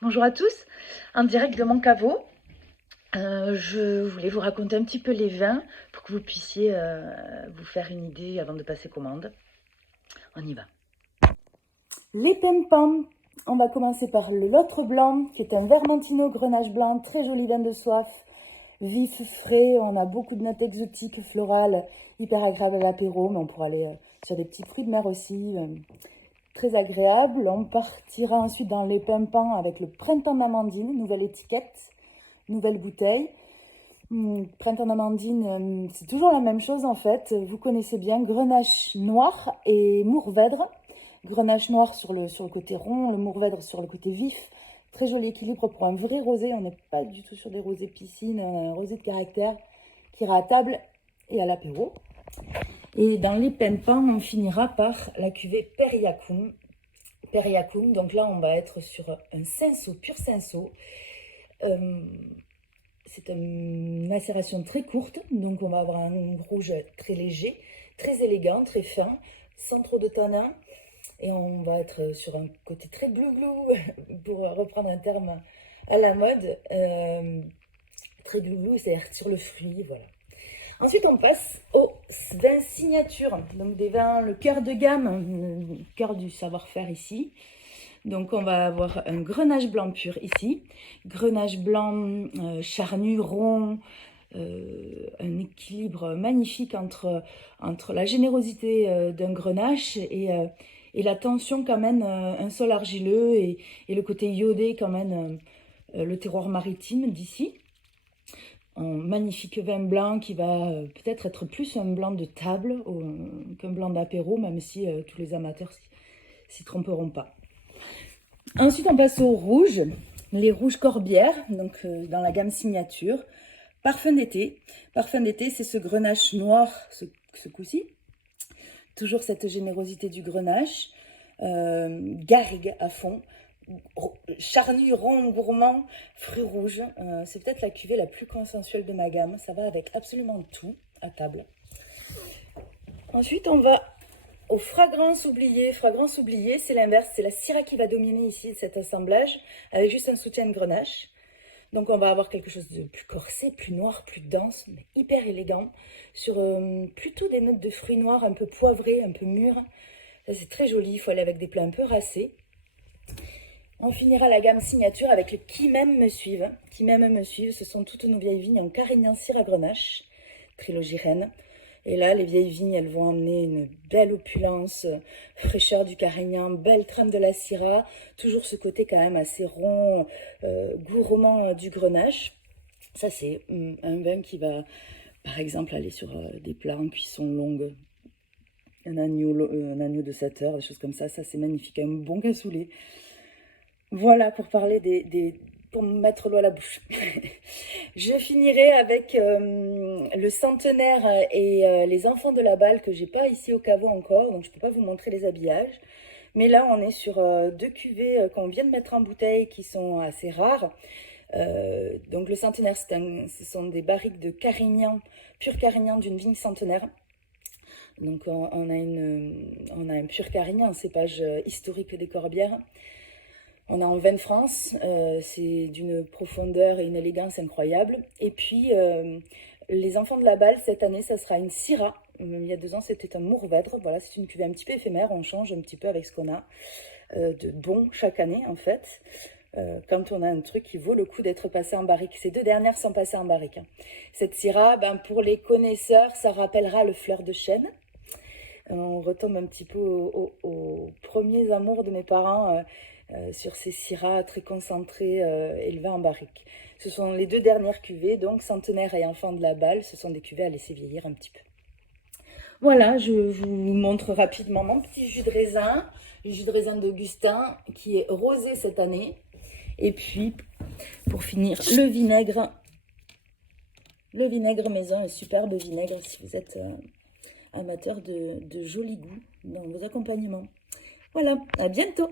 Bonjour à tous, en direct de mon caveau. Je voulais vous raconter un petit peu les vins pour que vous puissiez vous faire une idée avant de passer commande. On y va. Les pimpins. On va commencer par le Lotre Blanc, qui est un Vermentino Grenache blanc, très joli vin de soif, vif, frais. On a beaucoup de notes exotiques, florales, hyper agréables à l'apéro, mais on pourra aller sur des petits fruits de mer aussi, très agréable. On partira ensuite dans les pimpins avec le Printemps d'Amandine, nouvelle étiquette, nouvelle bouteille. Printemps d'Amandine, c'est toujours la même chose en fait. Vous connaissez bien Grenache noir et Mourvèdre. Grenache noir sur le côté rond, le Mourvèdre sur le côté vif. Très joli équilibre pour un vrai rosé. On n'est pas du tout sur des rosés piscine, un rosé de caractère qui ira à table et à l'apéro. Et dans les pimpins, on finira par la cuvée Periacum. Periacum, donc là on va être sur un cinsault, pur cinsault. C'est une macération très courte, donc on va avoir un rouge très léger, très élégant, très fin, sans trop de tanin. Et on va être sur un côté très glouglou, pour reprendre un terme à la mode. Très glouglou, c'est-à-dire sur le fruit, voilà. Ensuite, on passe aux vins signature, donc des vins, le cœur de gamme, le cœur du savoir-faire ici. Donc on va avoir un grenache blanc pur ici, grenache blanc charnu, rond, un équilibre magnifique entre la générosité d'un grenache et la tension qu'amène un sol argileux et le côté iodé qu'amène le terroir maritime d'ici. Un magnifique vin blanc qui va peut-être être plus un blanc de table qu'un blanc d'apéro, même si tous les amateurs s'y tromperont pas. Ensuite, on passe aux rouges, les rouges corbières, donc dans la gamme signature. Parfum d'été. Parfum d'été, c'est ce grenache noir, ce coup-ci. Toujours cette générosité du grenache. Garrigue à fond. Charnu, rond, gourmand, fruits rouges. C'est peut-être la cuvée la plus consensuelle de ma gamme. Ça va avec absolument tout à table. Ensuite, on va aux fragrances oubliées. Fragrances oubliées, c'est l'inverse. C'est la Syrah qui va dominer ici cet assemblage, avec juste un soutien de grenache. Donc on va avoir quelque chose de plus corsé, plus noir, plus dense, mais hyper élégant, sur plutôt des notes de fruits noirs, un peu poivrés, un peu mûrs. C'est très joli, il faut aller avec des plats un peu racés. On finira la gamme signature avec le Qui m'aime me suive. Qui m'aime me suive, ce sont toutes nos vieilles vignes en Carignan Syrah Grenache, trilogie reine. Et là, les vieilles vignes, elles vont emmener une belle opulence, fraîcheur du Carignan, belle trame de la Syrah, toujours ce côté quand même assez rond, gourmand du Grenache. Ça, c'est un vin qui va, par exemple, aller sur des plats en cuisson longue, un agneau de 7 heures, des choses comme ça. Ça, c'est magnifique, un bon cassoulet. Voilà pour parler pour me mettre l'eau à la bouche. Je finirai avec le centenaire et les enfants de la balle que j'ai pas ici au caveau encore, donc je peux pas vous montrer les habillages. Mais là, on est sur deux cuvées qu'on vient de mettre en bouteille qui sont assez rares. Donc le centenaire, ce sont des barriques de Carignan, pur Carignan d'une vigne centenaire. Donc on a un pur Carignan, un cépage historique des Corbières. On a en vin de France, c'est d'une profondeur et une élégance incroyable. Et puis, les enfants de la balle, cette année, ça sera une Syrah. Il y a 2 ans, c'était un Mourvèdre. Voilà, c'est une cuvée un petit peu éphémère. On change un petit peu avec ce qu'on a de bon chaque année, en fait. Quand on a un truc qui vaut le coup d'être passé en barrique. Ces 2 dernières sont passées en barrique. Cette Syrah, pour les connaisseurs, ça rappellera le fleur de chêne. On retombe un petit peu aux premiers amours de mes parents sur ces syrahs très concentrés élevés en barrique. Ce sont les 2 dernières cuvées, donc centenaire et enfant de la balle, ce sont des cuvées à laisser vieillir un petit peu. Voilà, je vous montre rapidement mon petit jus de raisin, le jus de raisin d'Augustin qui est rosé cette année. Et puis, pour finir, le vinaigre maison, un superbe vinaigre si vous êtes amateur de joli goût dans vos accompagnements. Voilà, à bientôt!